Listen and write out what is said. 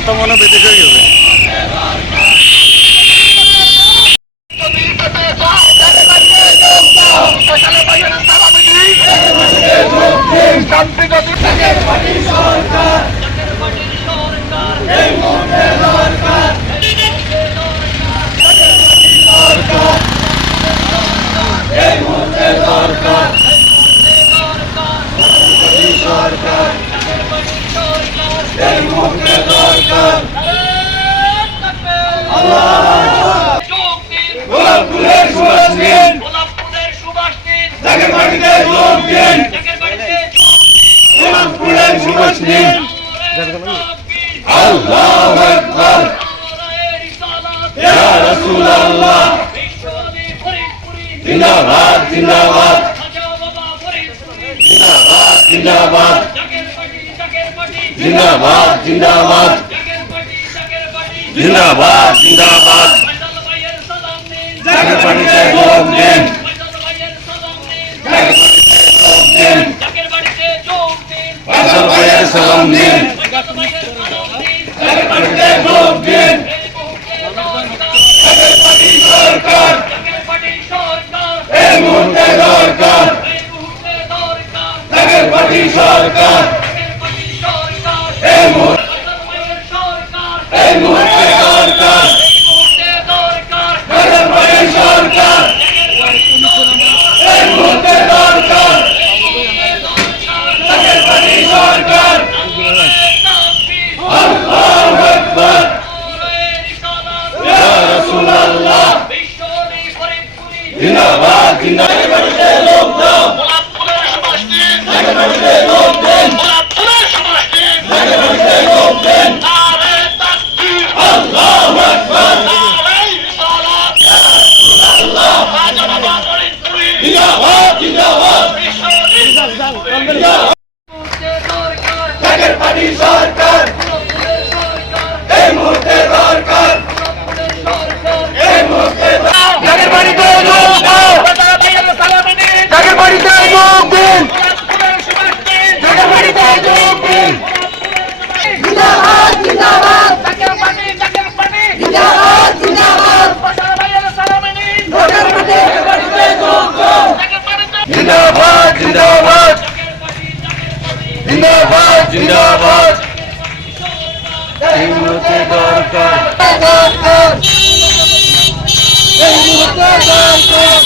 মাথা মনে বেঁধে হয়ে গেছে। আল্লাহু আকবার ইয়া রাসূলুল্লাহ জিন্দাবাদ জিন্দাবাদ জিন্দাবাদ জিন্দাবাদ জিন্দাবাদ জিন্দাবাদ জিন্দাবাদ জাকের পার্টিতে যোগ দিন জাকের পার্টিতে যোগ দিন ফয়সাল ভাইয়ের সালাম দিন জাকের পার্টিতে যোগ দিন জাকের পার্টি সরকার এই মুহূর্তে দরকার জাকের পার্টি সরকার এই মুহূর্তে দরকার জাকের পার্টি সরকার এই মুহূর্তে দরকার জাকের পার্টি সরকার আল্লাহু আকবার ইয়া রাসূলুল্লাহ জিন্দাবাদ জিন্দাবাদ লোক দাও জাকের পার্টিতে লোক দেন জাকের পার্টিতে লোক দেন আল্লাহু আকবার জিন্দাবাদ জিন্দাবাদ জাকের পার্টি সরকার এই মুহূর্তে দরকার এই মুহূর্তে জাকের পার্টিতে যোগ দাও জাকের পার্টিতে যোগ দিন জাকের পার্টিতে যোগ দিন জিন্দাবাদ জিন্দাবাদ জাকের পার্টি জিন্দাবাদ জিন্দাবাদ ফয়সাল ভাইয়ের সালামে নিন জাকের পার্টিতে যোগ দাও জিন্দাবাদ জিন্দাবাদ জিন্দাবাদ জিন্দাবাদ এই মুহূর্তে দরকার এই মুহূর্তে দরকার